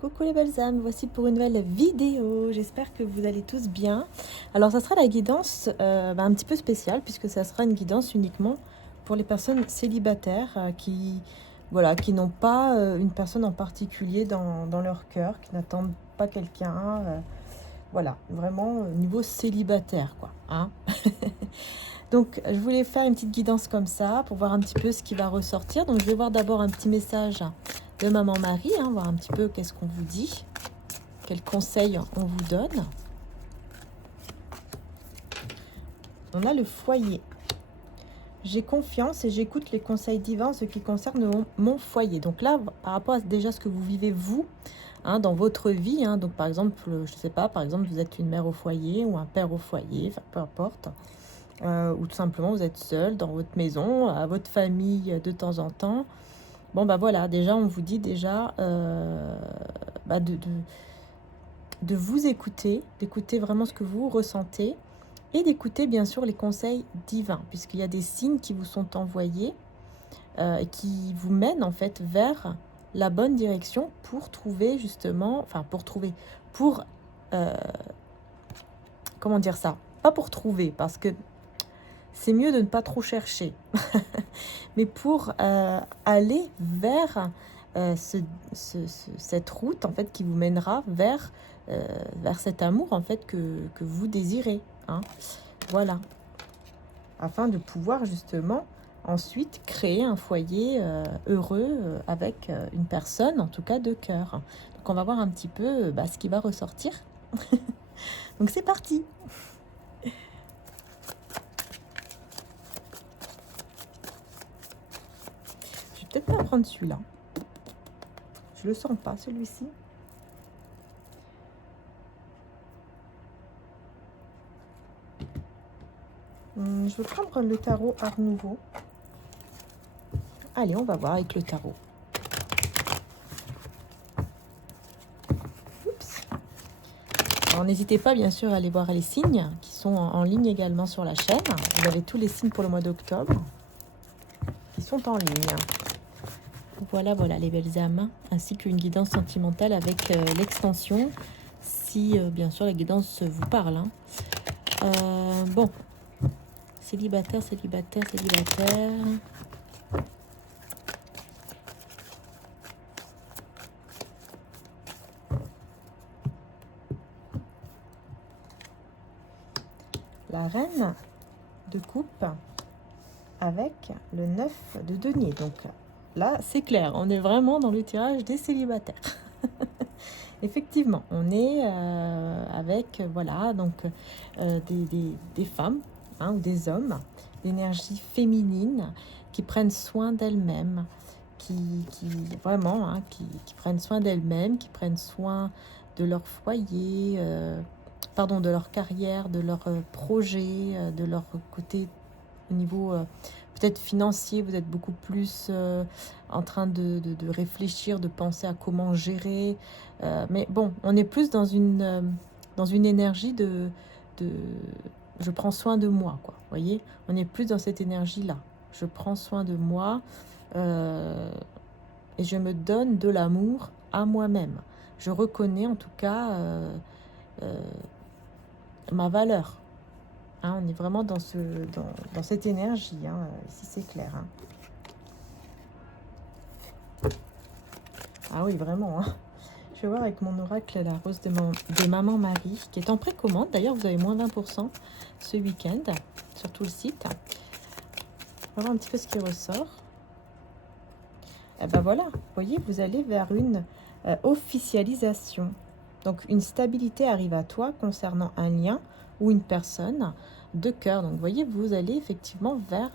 Coucou les belles âmes, voici pour une nouvelle vidéo. J'espère que vous allez tous bien. Alors ça sera la guidance un petit peu spéciale puisque ça sera une guidance uniquement pour les personnes célibataires qui voilà, qui n'ont pas une personne en particulier dans leur cœur, qui n'attendent pas quelqu'un. Voilà, vraiment niveau célibataire quoi. Hein. Donc je voulais faire une petite guidance comme ça pour voir un petit peu ce qui va ressortir. Donc je vais voir d'abord un petit message de Maman Marie, hein, voir un petit peu qu'est-ce qu'on vous dit, quels conseils on vous donne. On a le foyer. J'ai confiance et j'écoute les conseils divins en ce qui concerne mon foyer. Donc là, par rapport à déjà ce que vous vivez vous, hein, dans votre vie, hein, donc par exemple, je sais pas, par exemple, vous êtes une mère au foyer ou un père au foyer, enfin peu importe, ou tout simplement vous êtes seul dans votre maison, à votre famille de temps en temps. Bon, bah voilà, déjà, on vous dit déjà de vous écouter, d'écouter vraiment ce que vous ressentez et d'écouter bien sûr les conseils divins, puisqu'il y a des signes qui vous sont envoyés et qui vous mènent en fait vers la bonne direction pour trouver justement, pour, euh, comment dire ça? Pas pour trouver, parce que c'est mieux de ne pas trop chercher, mais pour aller vers cette route en fait qui vous mènera vers cet amour en fait que vous désirez. Hein. Voilà, afin de pouvoir justement ensuite créer un foyer heureux avec une personne en tout cas de cœur. Donc on va voir un petit peu ce qui va ressortir. Donc c'est parti. Je vais peut-être pas prendre celui-là. Je le sens pas celui-ci. Je vais prendre le tarot Art Nouveau. Allez, on va voir avec le tarot. Oups. Alors n'hésitez pas bien sûr à aller voir les signes qui sont en ligne également sur la chaîne. Vous avez tous les signes pour le mois d'octobre qui sont en ligne. Voilà, voilà les belles âmes, ainsi qu'une guidance sentimentale avec l'extension, si bien sûr la guidance vous parle. Hein. Bon, célibataire, célibataire, célibataire. La reine de coupe avec le 9 de denier. Donc là, c'est clair, on est vraiment dans le tirage des célibataires. Effectivement, on est avec, voilà, donc des femmes hein, ou des hommes d'énergie féminine qui prennent soin d'elles-mêmes, qui vraiment, hein, qui prennent soin d'elles-mêmes, qui prennent soin de leur foyer, de leur carrière, de leur projet, de leur côté au niveau peut-être financier. Vous êtes beaucoup plus en train de réfléchir, de penser à comment gérer. Mais bon, on est plus dans une énergie de je prends soin de moi, quoi. Vous voyez, on est plus dans cette énergie-là. Je prends soin de moi et je me donne de l'amour à moi-même. Je reconnais en tout cas ma valeur. Hein, on est vraiment dans cette énergie. Hein, ici, c'est clair. Hein. Ah oui, vraiment. Hein. Je vais voir avec mon oracle la rose de Maman Marie, qui est en précommande. D'ailleurs, vous avez moins 20% ce week-end sur tout le site. On va voir un petit peu ce qui ressort. Et ben voilà, vous voyez, vous allez vers une officialisation. Donc, une stabilité arrive à toi concernant un lien ou une personne de cœur. Donc, vous voyez, vous allez effectivement vers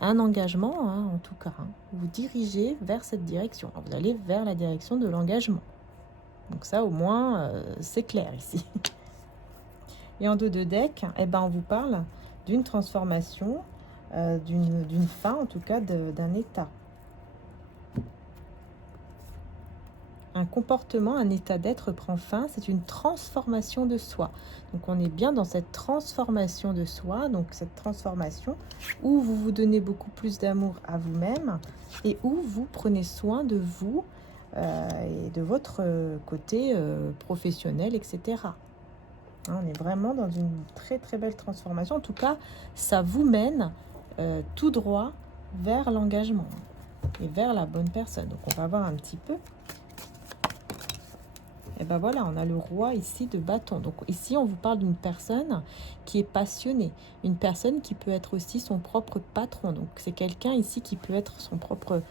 un engagement, hein, en tout cas. Hein. Vous dirigez vers cette direction. Alors, vous allez vers la direction de l'engagement. Donc ça, au moins, c'est clair ici. Et en dos de deck, eh ben, on vous parle d'une transformation, d'une fin, en tout cas, d'un état. Un comportement, un état d'être prend fin, c'est une transformation de soi. Donc on est bien dans cette transformation de soi, donc cette transformation où vous vous donnez beaucoup plus d'amour à vous-même et où vous prenez soin de vous et de votre côté professionnel, etc. Hein, on est vraiment dans une très très belle transformation. En tout cas, ça vous mène tout droit vers l'engagement et vers la bonne personne. Donc on va voir un petit peu. Et ben voilà, on a le roi ici de bâton. Donc ici, on vous parle d'une personne qui est passionnée. Une personne qui peut être aussi son propre patron. Donc c'est quelqu'un ici qui peut être son propre...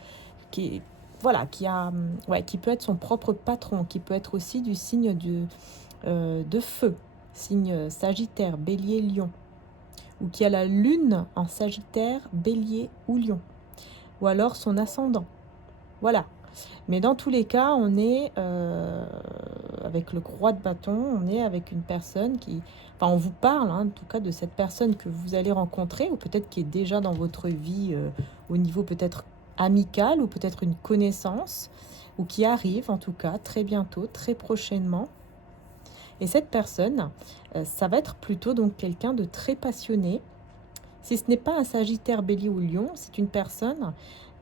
Voilà, qui peut être son propre patron. Qui peut être aussi du signe de feu. Signe Sagittaire, Bélier, Lion. Ou qui a la lune en Sagittaire, Bélier ou Lion. Ou alors son ascendant. Voilà. Mais dans tous les cas, on est avec le roi de bâton, on est avec une personne qui... Enfin, on vous parle, hein, en tout cas, de cette personne que vous allez rencontrer, ou peut-être qui est déjà dans votre vie au niveau peut-être amical, ou peut-être une connaissance, ou qui arrive, en tout cas, très bientôt, très prochainement. Et cette personne, ça va être plutôt donc quelqu'un de très passionné. Si ce n'est pas un Sagittaire, Bélier ou Lion, c'est une personne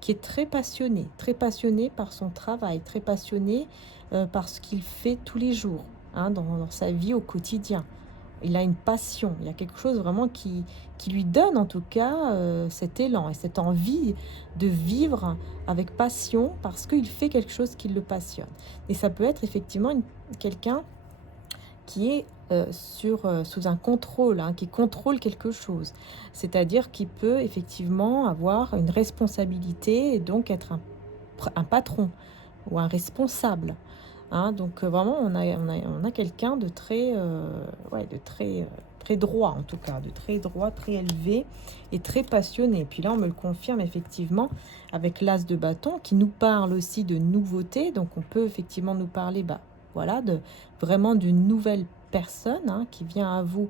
qui est très passionné par son travail, très passionné par ce qu'il fait tous les jours, hein, dans sa vie au quotidien. Il a une passion, il y a quelque chose vraiment qui lui donne en tout cas cet élan et cette envie de vivre avec passion parce qu'il fait quelque chose qui le passionne. Et ça peut être effectivement quelqu'un qui est sous un contrôle, hein, qui contrôle quelque chose. C'est-à-dire qu'il peut effectivement avoir une responsabilité et donc être un patron ou un responsable. Hein. Donc vraiment, on a quelqu'un de très, très droit en tout cas, de très droit, très élevé et très passionné. Puis là, on me le confirme effectivement avec l'as de bâton qui nous parle aussi de nouveautés. Donc on peut effectivement nous parler, voilà, vraiment d'une nouvelle personne, hein, qui vient à vous,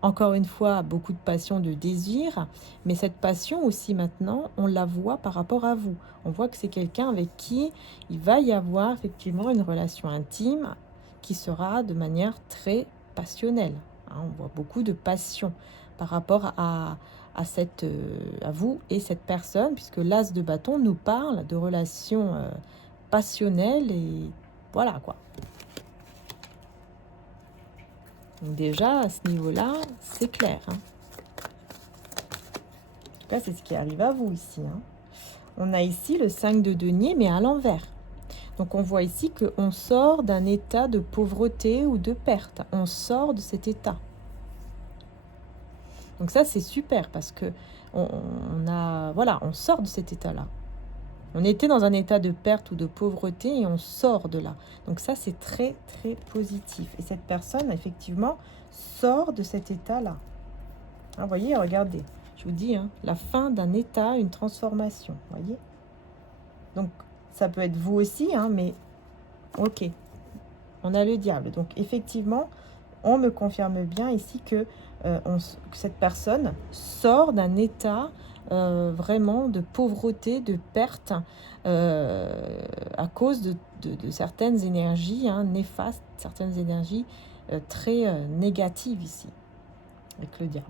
encore une fois, beaucoup de passion, de désir, mais cette passion aussi maintenant, on la voit par rapport à vous. On voit que c'est quelqu'un avec qui il va y avoir effectivement une relation intime qui sera de manière très passionnelle. Hein, on voit beaucoup de passion par rapport à vous et cette personne, puisque l'as de bâton nous parle de relations passionnelles et voilà quoi. Donc déjà, à ce niveau-là, c'est clair. Hein. En tout cas, c'est ce qui arrive à vous ici. Hein. On a ici le 5 de denier, mais à l'envers. Donc on voit ici qu'on sort d'un état de pauvreté ou de perte. On sort de cet état. Donc ça, c'est super parce que on sort de cet état-là. On était dans un état de perte ou de pauvreté et on sort de là. Donc ça, c'est très, très positif. Et cette personne, effectivement, sort de cet état-là. Hein, vous voyez, regardez. Je vous dis, hein, la fin d'un état, une transformation. Vous voyez. Donc, ça peut être vous aussi, hein, mais ok. On a le diable. Donc, effectivement, on me confirme bien ici que cette personne sort d'un état vraiment de pauvreté, de perte à cause de certaines énergies néfastes, certaines énergies très négatives ici, avec le diable.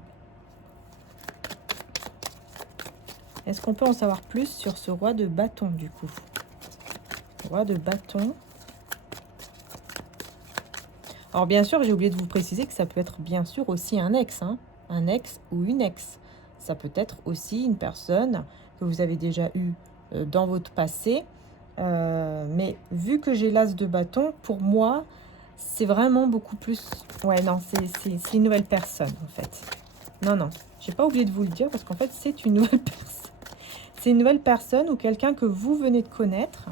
Est-ce qu'on peut en savoir plus sur ce roi de bâton du coup? Roi de bâton. Alors bien sûr, j'ai oublié de vous préciser que ça peut être bien sûr aussi un ex, hein, un ex ou une ex. Ça peut être aussi une personne que vous avez déjà eue dans votre passé. Mais vu que j'ai l'as de bâton, pour moi, c'est vraiment beaucoup plus... Ouais, non, c'est une nouvelle personne, en fait. Non, j'ai pas oublié de vous le dire, parce qu'en fait, c'est une nouvelle personne. C'est une nouvelle personne ou quelqu'un que vous venez de connaître.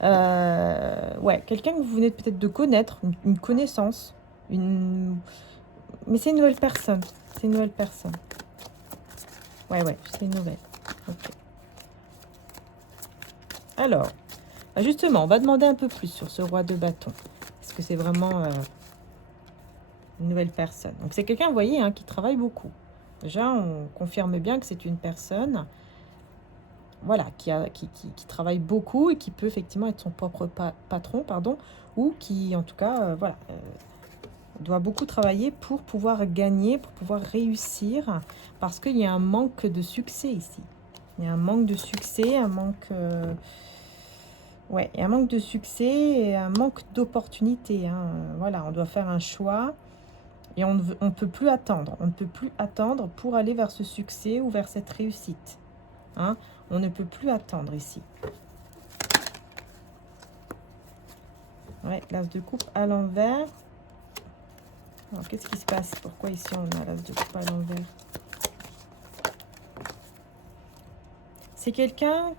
Quelqu'un que vous venez peut-être de connaître, une connaissance. Mais c'est une nouvelle personne. C'est une nouvelle personne. Ouais, c'est une nouvelle. Ok. Alors, justement, on va demander un peu plus sur ce roi de bâton. Est-ce que c'est vraiment une nouvelle personne? Donc, c'est quelqu'un, vous voyez, hein, qui travaille beaucoup. Déjà, on confirme bien que c'est une personne, voilà, qui travaille beaucoup et qui peut effectivement être son propre patron, ou qui, en tout cas, doit beaucoup travailler pour pouvoir gagner, pour pouvoir réussir, parce qu'il y a un manque de succès ici. Il y a un manque de succès, un manque... Ouais, et un manque de succès et un manque d'opportunité, hein. Voilà, on doit faire un choix et on ne peut plus attendre. On ne peut plus attendre pour aller vers ce succès ou vers cette réussite, hein. On ne peut plus attendre ici. Ouais, l'as de coupe à l'envers. Alors, qu'est-ce qui se passe? Pourquoi ici on a l'as de coupe à l'envers? C'est quelqu'un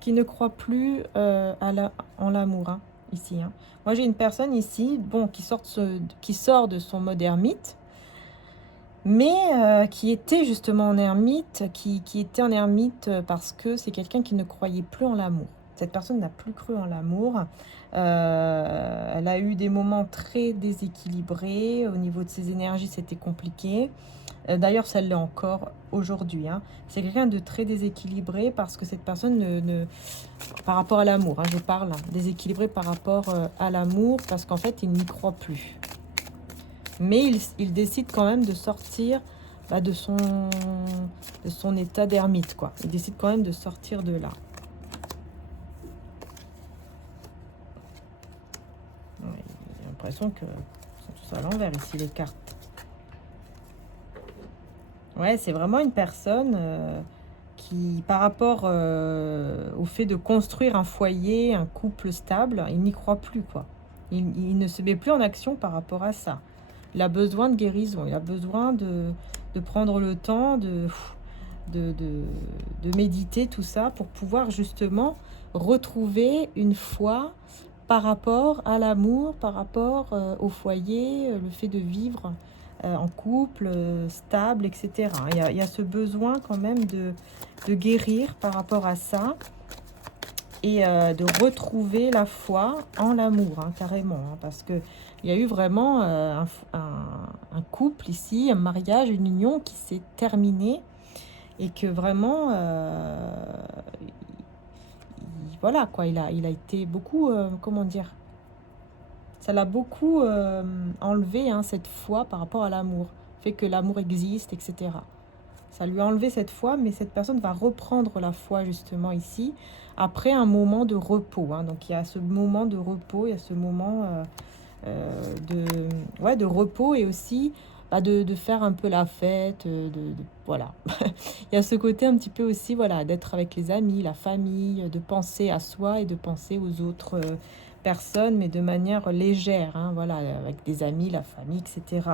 qui ne croit plus en l'amour, hein, ici, hein. Moi, j'ai une personne ici, bon, qui sort de son mode ermite, mais qui était justement en ermite, qui était en ermite parce que c'est quelqu'un qui ne croyait plus en l'amour. Cette personne n'a plus cru en l'amour. Elle a eu des moments très déséquilibrés. Au niveau de ses énergies, c'était compliqué. D'ailleurs, ça l'est encore aujourd'hui, hein. C'est quelqu'un de très déséquilibré parce que cette personne par rapport à l'amour, hein, je parle, déséquilibré par rapport à l'amour parce qu'en fait, il n'y croit plus. Mais il décide quand même de sortir de son état d'ermite, quoi. Il décide quand même de sortir de là. Ouais, j'ai l'impression que c'est tout à l'envers ici, les cartes. Ouais, c'est vraiment une personne qui, par rapport au fait de construire un foyer, un couple stable, il n'y croit plus, quoi. Il ne se met plus en action par rapport à ça. Il a besoin de guérison, il a besoin de prendre le temps de, de, de méditer tout ça pour pouvoir justement retrouver une foi par rapport à l'amour, par rapport au foyer, le fait de vivre en couple, stable, etc. Il y a ce besoin quand même de guérir par rapport à ça et de retrouver la foi en l'amour, hein, carrément, hein, parce que il y a eu vraiment un couple ici, un mariage, une union qui s'est terminée et que vraiment, voilà quoi, il a été beaucoup, comment dire, ça l'a beaucoup enlevé, hein, cette foi par rapport à l'amour, fait que l'amour existe, etc. Ça lui a enlevé cette foi, mais cette personne va reprendre la foi justement ici, après un moment de repos, hein. Donc il y a ce moment de repos, il y a ce moment de repos et aussi de faire un peu la fête, voilà. Il y a ce côté un petit peu aussi, voilà, d'être avec les amis, la famille, de penser à soi et de penser aux autres personnes, mais de manière légère, hein, voilà, avec des amis, la famille, etc.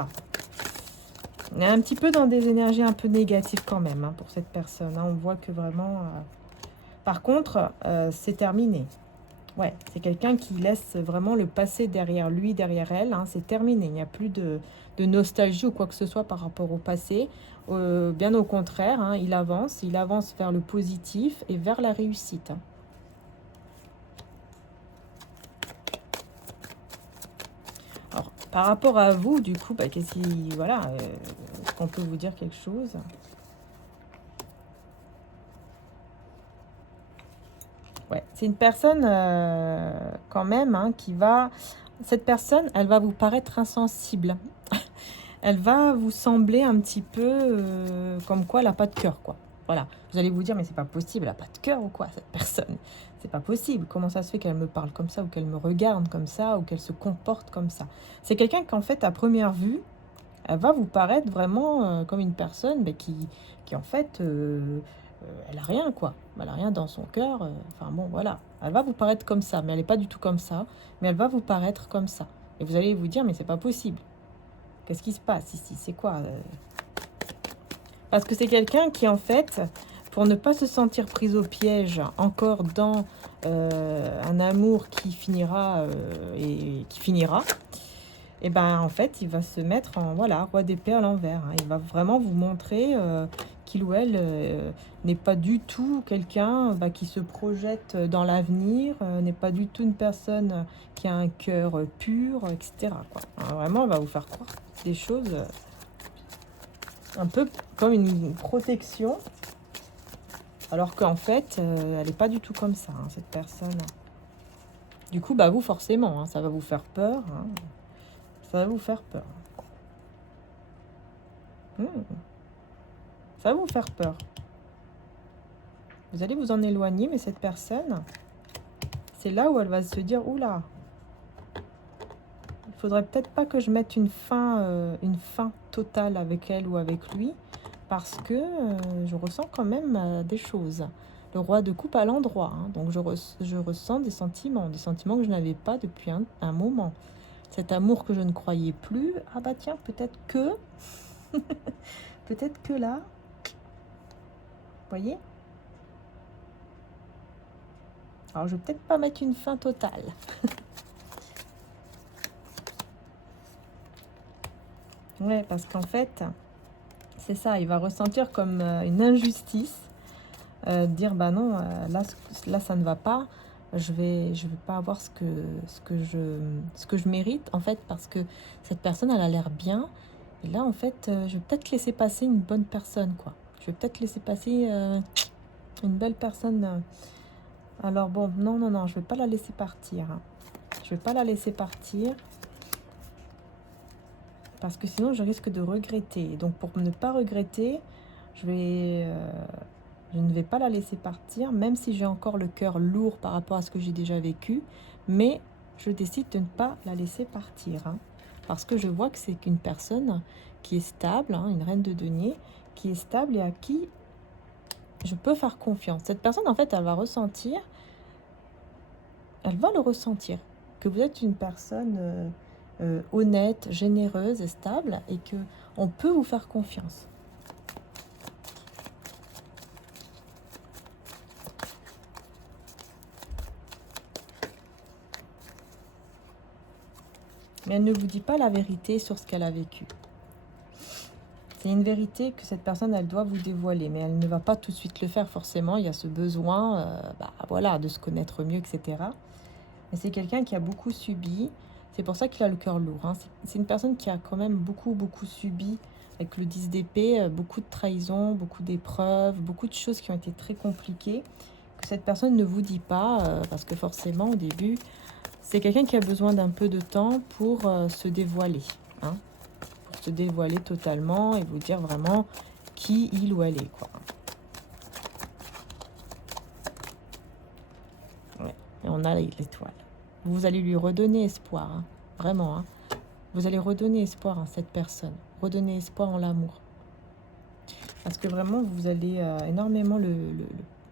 On est un petit peu dans des énergies un peu négatives quand même, hein, pour cette personne, hein. On voit que vraiment... Par contre, c'est terminé. Ouais, c'est quelqu'un qui laisse vraiment le passé derrière lui, derrière elle, hein. C'est terminé. Il n'y a plus de nostalgie ou quoi que ce soit par rapport au passé. Bien au contraire, hein, il avance vers le positif et vers la réussite, hein. Alors, par rapport à vous, du coup, qu'est-ce qui... Voilà, est-ce qu'on peut vous dire quelque chose? Ouais, c'est une personne quand même, hein, qui va... Cette personne, elle va vous paraître insensible. Elle va vous sembler un petit peu comme quoi elle n'a pas de cœur, quoi. Voilà, vous allez vous dire, mais c'est pas possible, elle n'a pas de cœur ou quoi, cette personne? C'est pas possible. Comment ça se fait qu'elle me parle comme ça, ou qu'elle me regarde comme ça, ou qu'elle se comporte comme ça? C'est quelqu'un qu'en fait, à première vue, elle va vous paraître vraiment comme une personne qui en fait, elle a rien, quoi. Elle a rien dans son cœur. Enfin bon, voilà. Elle va vous paraître comme ça, mais elle n'est pas du tout comme ça. Mais elle va vous paraître comme ça. Et vous allez vous dire, mais c'est pas possible. Qu'est-ce qui se passe ici? C'est quoi Parce que c'est quelqu'un qui, en fait, pour ne pas se sentir prise au piège encore dans un amour qui finira et ben en fait, il va se mettre en, voilà, roi d'épée à l'envers, hein. Il va vraiment vous montrer qu'il ou elle n'est pas du tout quelqu'un qui se projette dans l'avenir, n'est pas du tout une personne qui a un cœur pur, etc., quoi. Alors, vraiment, elle va vous faire croire des choses un peu comme une protection, alors qu'en fait, elle n'est pas du tout comme ça, hein, cette personne. Du coup, vous, forcément, hein, ça va vous faire peur, hein. Ça va vous faire peur. Ça va vous faire peur. Vous allez vous en éloigner, mais cette personne, c'est là où elle va se dire, oula, il faudrait peut-être pas que je mette une fin totale avec elle ou avec lui, parce que je ressens quand même des choses. Le roi de coupe à l'endroit, hein, donc je ressens des sentiments que je n'avais pas depuis un moment. Cet amour que je ne croyais plus, ah bah tiens, peut-être que, peut-être que là, vous voyez. Alors je vais peut-être pas mettre une fin totale. Ouais, parce qu'en fait, c'est ça, il va ressentir comme une injustice, dire bah non, là ça ne va pas, je vais pas avoir ce que je mérite en fait, parce que cette personne elle a l'air bien, et là en fait je vais peut-être laisser passer une bonne personne, quoi. Je vais peut-être laisser passer une belle personne. Alors bon, non, je vais pas la laisser partir, hein. Je vais pas la laisser partir. Parce que sinon, je risque de regretter. Donc, pour ne pas regretter, je ne vais pas la laisser partir, même si j'ai encore le cœur lourd par rapport à ce que j'ai déjà vécu. Mais je décide de ne pas la laisser partir, hein, parce que je vois que c'est une personne qui est stable, hein, une reine de denier, qui est stable et à qui je peux faire confiance. Cette personne, en fait, elle va le ressentir, que vous êtes une personne honnête, généreuse et stable, et que on peut vous faire confiance. Mais elle ne vous dit pas la vérité sur ce qu'elle a vécu. C'est une vérité que cette personne, elle doit vous dévoiler, mais elle ne va pas tout de suite le faire forcément. Il y a ce besoin voilà, de se connaître mieux, etc. Mais c'est quelqu'un qui a beaucoup subi. C'est pour ça qu'il a le cœur lourd, hein. C'est une personne qui a quand même beaucoup subi, avec le 10 d'épée, beaucoup de trahisons, beaucoup d'épreuves, beaucoup de choses qui ont été très compliquées, que cette personne ne vous dit pas, parce que forcément, au début, c'est quelqu'un qui a besoin d'un peu de temps pour se dévoiler, hein, pour se dévoiler totalement et vous dire vraiment qui il ou elle est, quoi. Ouais. Et on a l'étoile. Vous allez lui redonner espoir, hein, vraiment, hein. Vous allez redonner espoir à cette personne, redonner espoir en l'amour. Parce que vraiment, vous allez énormément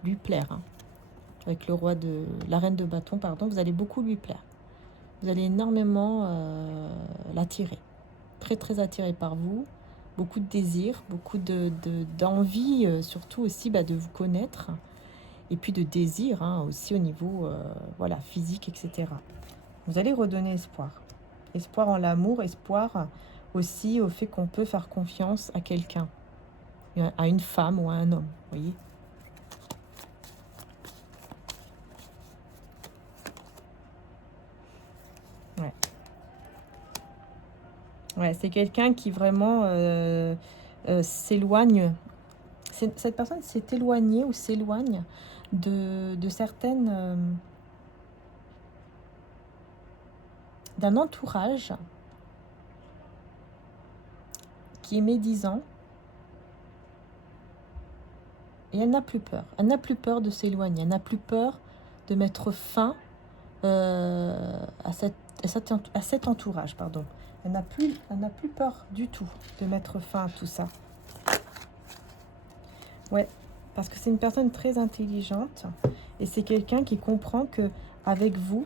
lui plaire, hein. Avec la reine de bâton, pardon, vous allez beaucoup lui plaire. Vous allez énormément l'attirer. Très attiré par vous. Beaucoup de désir, beaucoup d'envie, surtout aussi de vous connaître. Et puis de désir, hein, aussi au niveau voilà, physique, etc. Vous allez redonner espoir. Espoir en l'amour, espoir aussi au fait qu'on peut faire confiance à quelqu'un, à une femme ou à un homme, vous voyez. Ouais, c'est quelqu'un qui vraiment s'éloigne. Cette personne s'est éloignée ou s'éloigne de certaines... d'un entourage qui est médisant. Et elle n'a plus peur. Elle n'a plus peur de s'éloigner. Elle n'a plus peur de mettre fin à cet entourage, pardon. Elle n'a plus peur du tout de mettre fin à tout ça. Ouais, parce que c'est une personne très intelligente et c'est quelqu'un qui comprend que avec vous,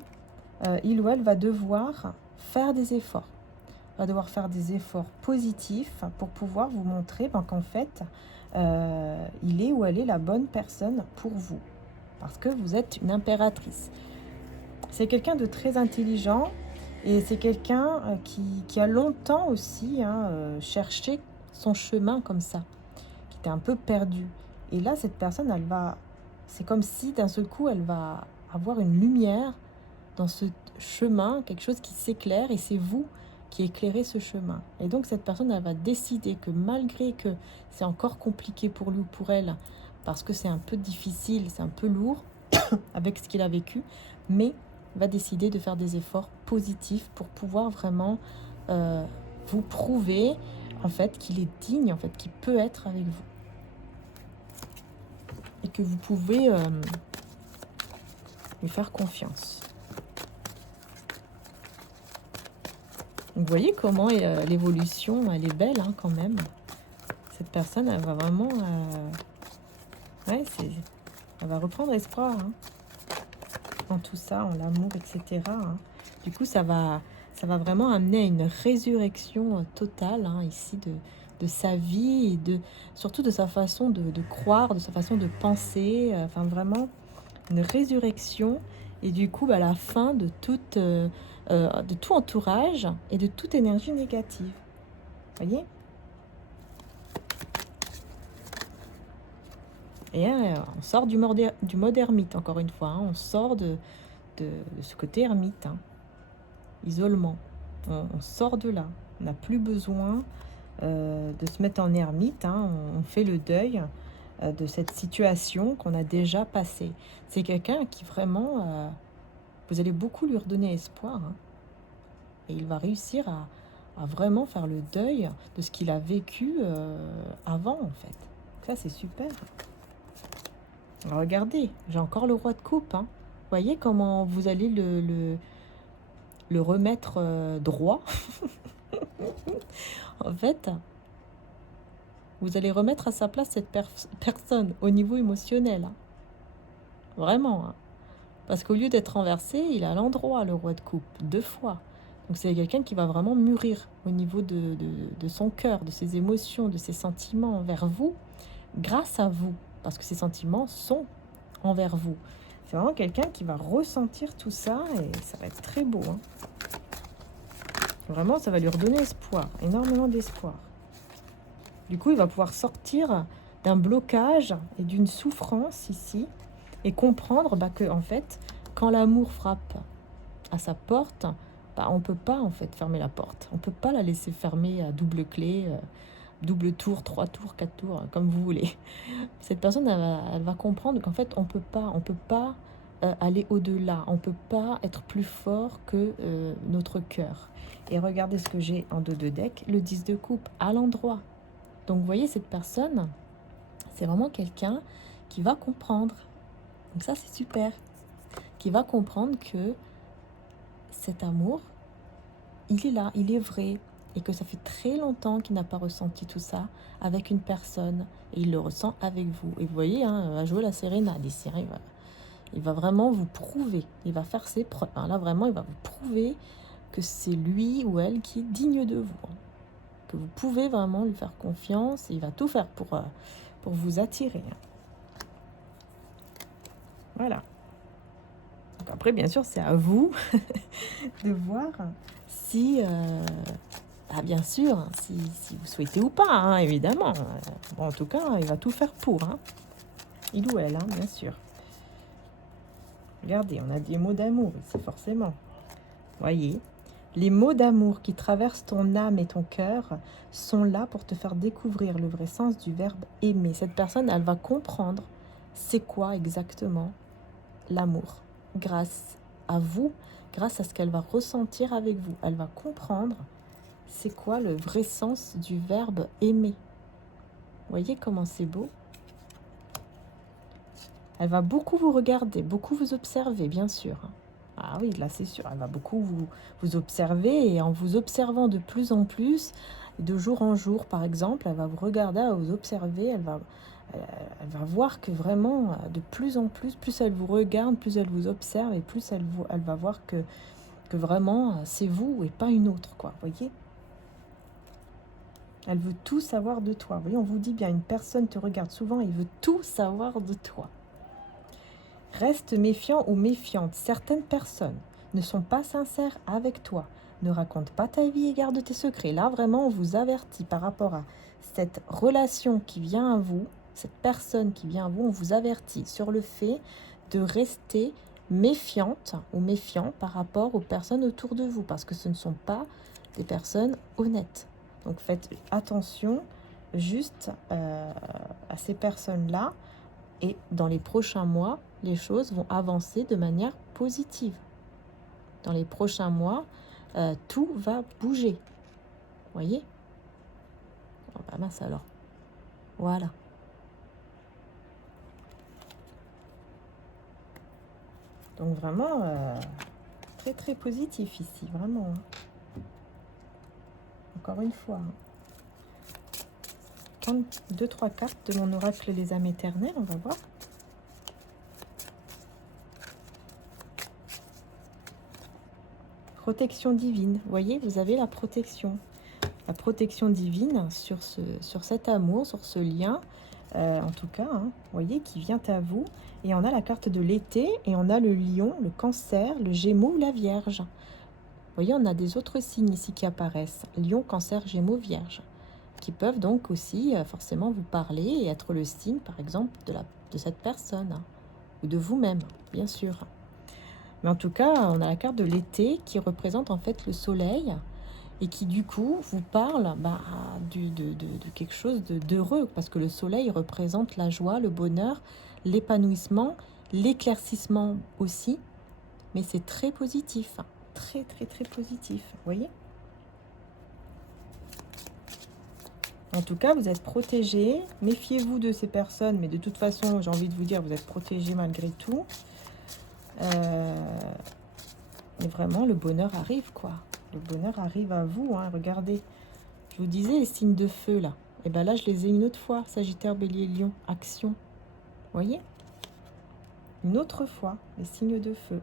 il ou elle va devoir faire des efforts. Va devoir faire des efforts positifs pour pouvoir vous montrer qu'en fait, il est ou elle est la bonne personne pour vous. Parce que vous êtes une impératrice. C'est quelqu'un de très intelligent. Et c'est quelqu'un qui a longtemps aussi cherché son chemin comme ça, qui était un peu perdu. Et là, cette personne, c'est comme si d'un seul coup, elle va avoir une lumière dans ce chemin, quelque chose qui s'éclaire, et c'est vous qui éclairez ce chemin. Et donc, cette personne, elle va décider que malgré que c'est encore compliqué pour lui ou pour elle, parce que c'est un peu difficile, c'est un peu lourd avec ce qu'il a vécu, mais va décider de faire des efforts positifs pour pouvoir vraiment vous prouver en fait qu'il est digne, en fait qu'il peut être avec vous et que vous pouvez lui faire confiance. Vous voyez comment l'évolution, elle est belle hein, quand même. Cette personne, elle va vraiment... ouais, elle va reprendre espoir hein, en tout ça, en l'amour, etc. Hein. Du coup, ça va vraiment amener à une résurrection totale hein, ici de sa vie et surtout de sa façon de croire, de sa façon de penser. Enfin, vraiment une résurrection et du coup, la fin de tout entourage et de toute énergie négative. Voyez? Et on sort du mode ermite, encore une fois. Hein. On sort de ce côté ermite. Hein. Isolement. On sort de là. On n'a plus besoin de se mettre en ermite. Hein. On fait le deuil de cette situation qu'on a déjà passée. C'est quelqu'un qui vraiment... vous allez beaucoup lui redonner espoir. Hein. Et il va réussir à vraiment faire le deuil de ce qu'il a vécu avant, en fait. Ça, c'est super. Alors, regardez, j'ai encore le roi de coupe. Hein. Vous voyez comment vous allez le remettre droit. En fait, vous allez remettre à sa place cette personne au niveau émotionnel. Hein. Vraiment. Hein. Parce qu'au lieu d'être renversé, il est à l'endroit, le roi de coupe, 2 fois. Donc c'est quelqu'un qui va vraiment mûrir au niveau de son cœur, de ses émotions, de ses sentiments envers vous, grâce à vous. Parce que ses sentiments sont envers vous. C'est vraiment quelqu'un qui va ressentir tout ça et ça va être très beau. Hein. Vraiment, ça va lui redonner espoir, énormément d'espoir. Du coup, il va pouvoir sortir d'un blocage et d'une souffrance ici et comprendre que, en fait, quand l'amour frappe à sa porte, on ne peut pas en fait fermer la porte. On ne peut pas la laisser fermer à double clé, double tour, 3 tours, 4 tours, comme vous voulez. Cette personne, elle va comprendre qu'en fait, on peut pas aller au-delà. On ne peut pas être plus fort que notre cœur. Et regardez ce que j'ai en dos de deck, le 10 de coupe, à l'endroit. Donc, vous voyez, cette personne, c'est vraiment quelqu'un qui va comprendre. Donc ça, c'est super. Qui va comprendre que cet amour, il est là, il est vrai. Et que ça fait très longtemps qu'il n'a pas ressenti tout ça avec une personne. Et il le ressent avec vous. Et vous voyez, hein, il va jouer la sérénade ici. Hein, il va vraiment vous prouver. Il va faire ses preuves. Hein, là, vraiment, il va vous prouver que c'est lui ou elle qui est digne de vous. Hein, que vous pouvez vraiment lui faire confiance. Et il va tout faire pour vous attirer. Hein. Voilà. Donc après, bien sûr, c'est à vous de voir si... bien sûr, si vous souhaitez ou pas, hein, évidemment. Bon, en tout cas, il va tout faire pour. Hein. Il ou elle, hein, bien sûr. Regardez, on a des mots d'amour ici, forcément. Voyez, les mots d'amour qui traversent ton âme et ton cœur sont là pour te faire découvrir le vrai sens du verbe aimer. Cette personne, elle va comprendre c'est quoi exactement l'amour. Grâce à vous, grâce à ce qu'elle va ressentir avec vous. Elle va comprendre c'est quoi le vrai sens du verbe aimer. Voyez comment c'est beau. Elle va beaucoup vous regarder, beaucoup vous observer, bien sûr. Ah oui, là c'est sûr, elle va beaucoup vous observer et en vous observant de plus en plus, de jour en jour par exemple, elle va vous regarder, elle va vous observer, elle va voir que vraiment de plus en plus elle vous regarde, plus elle vous observe et plus elle va voir que vraiment c'est vous et pas une autre, quoi, voyez. Elle veut tout savoir de toi. Vous voyez, on vous dit bien, une personne te regarde souvent, il veut tout savoir de toi. Reste méfiant ou méfiante. Certaines personnes ne sont pas sincères avec toi. Ne raconte pas ta vie et garde tes secrets. Là, vraiment, on vous avertit par rapport à cette relation qui vient à vous, cette personne qui vient à vous, on vous avertit sur le fait de rester méfiante ou méfiant par rapport aux personnes autour de vous, parce que ce ne sont pas des personnes honnêtes. Donc faites attention juste à ces personnes-là et dans les prochains mois, les choses vont avancer de manière positive. Dans les prochains mois, tout va bouger. Vous voyez? Oh bah mince alors. Voilà. Donc vraiment, très très positif ici, vraiment. Hein. Encore une fois. Hein. 2-3 cartes de mon oracle les âmes éternelles, on va voir. Protection divine. Vous voyez, vous avez la protection. La protection divine sur cet amour, sur ce lien. En tout cas, hein, vous voyez, qui vient à vous. Et on a la carte de l'été et on a le lion, le cancer, le gémeaux, la vierge. Vous voyez, on a des autres signes ici qui apparaissent. Lion, cancer, gémeaux, vierge. Qui peuvent donc aussi forcément vous parler et être le signe, par exemple, de cette personne. Hein, ou de vous-même, bien sûr. Mais en tout cas, on a la carte de l'été qui représente en fait le soleil. Et qui du coup vous parle de quelque chose d'heureux, parce que le soleil représente la joie, le bonheur, l'épanouissement, l'éclaircissement aussi, mais c'est très positif, très très très positif, vous voyez. En tout cas, vous êtes protégés, méfiez-vous de ces personnes, mais de toute façon, j'ai envie de vous dire, vous êtes protégés malgré tout. Et vraiment, le bonheur arrive, quoi. Le bonheur arrive à vous, hein, regardez. Je vous disais les signes de feu, là. Et bien là, je les ai une autre fois. Sagittaire, Bélier, Lion, Action. Vous voyez? Une autre fois, les signes de feu.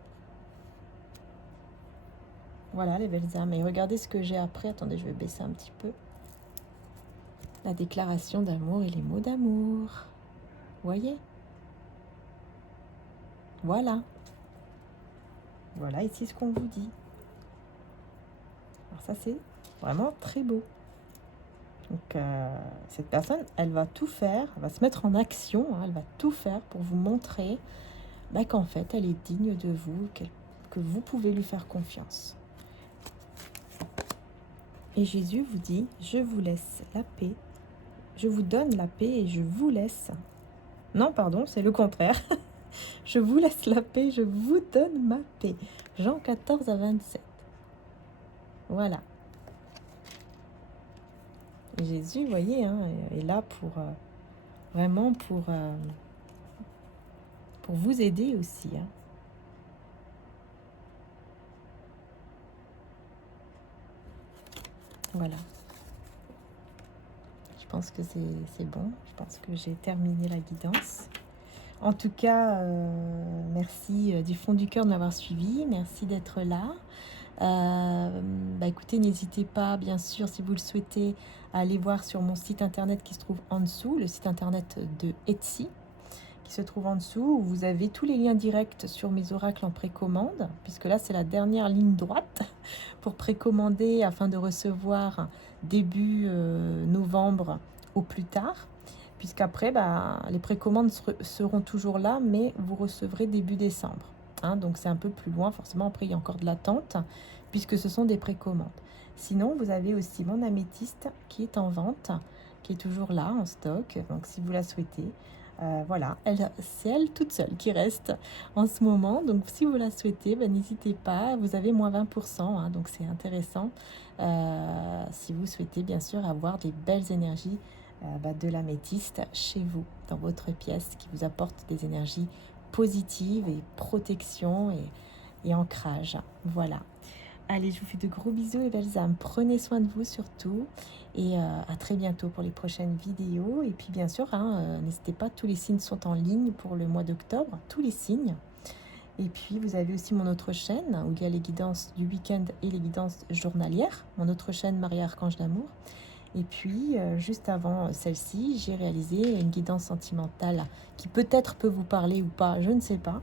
Voilà, les belles âmes. Et regardez ce que j'ai après. Attendez, je vais baisser un petit peu. La déclaration d'amour et les mots d'amour. Vous voyez? Voilà. Voilà ici ce qu'on vous dit. Alors ça, c'est vraiment très beau. Donc, cette personne, elle va tout faire, elle va se mettre en action, hein, elle va tout faire pour vous montrer qu'en fait, elle est digne de vous, que vous pouvez lui faire confiance. Et Jésus vous dit, je vous laisse la paix, je vous donne la paix et je vous laisse... Non, pardon, c'est le contraire. Je vous laisse la paix, je vous donne ma paix. Jean 14 à 27. Voilà. Jésus, vous voyez, hein, est là pour vraiment pour vous aider aussi. Hein. Voilà. Je pense que c'est bon. Je pense que j'ai terminé la guidance. En tout cas, merci du fond du cœur de m'avoir suivi. Merci d'être là. Écoutez, n'hésitez pas, bien sûr, si vous le souhaitez, à aller voir sur mon site internet qui se trouve en dessous, le site internet de Etsy, qui se trouve en dessous, où vous avez tous les liens directs sur mes oracles en précommande, puisque là, c'est la dernière ligne droite pour précommander afin de recevoir début novembre au plus tard. Puisqu'après, les précommandes seront toujours là, mais vous recevrez début décembre. Hein, donc c'est un peu plus loin, forcément, après il y a encore de l'attente, puisque ce sont des précommandes. Sinon, vous avez aussi mon améthyste qui est en vente, qui est toujours là, en stock. Donc si vous la souhaitez, voilà, c'est elle toute seule qui reste en ce moment. Donc si vous la souhaitez, n'hésitez pas, vous avez moins 20%, hein, donc c'est intéressant. Si vous souhaitez, bien sûr, avoir des belles énergies de l'améthyste chez vous, dans votre pièce, qui vous apporte des énergies positives et protection et ancrage. Voilà. Allez, je vous fais de gros bisous et belles âmes. Prenez soin de vous surtout. Et à très bientôt pour les prochaines vidéos. Et puis bien sûr, n'hésitez pas, tous les signes sont en ligne pour le mois d'octobre. Tous les signes. Et puis vous avez aussi mon autre chaîne où il y a les guidances du week-end et les guidances journalières. Mon autre chaîne, Marie Archange d'Amour. Et puis, juste avant celle-ci, j'ai réalisé une guidance sentimentale qui peut-être peut vous parler ou pas, je ne sais pas.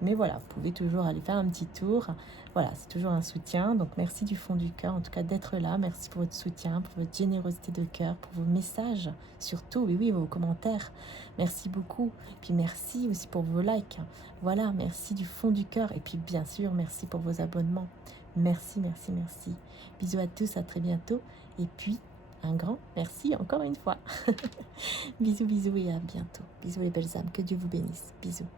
Mais voilà, vous pouvez toujours aller faire un petit tour. Voilà, c'est toujours un soutien. Donc, merci du fond du cœur, en tout cas, d'être là. Merci pour votre soutien, pour votre générosité de cœur, pour vos messages, surtout, oui, vos commentaires. Merci beaucoup. Puis, merci aussi pour vos likes. Voilà, merci du fond du cœur. Et puis, bien sûr, merci pour vos abonnements. Merci, merci, merci. Bisous à tous, à très bientôt. Et puis, un grand merci encore une fois. Bisous, bisous et à bientôt. Bisous les belles âmes, que Dieu vous bénisse. Bisous.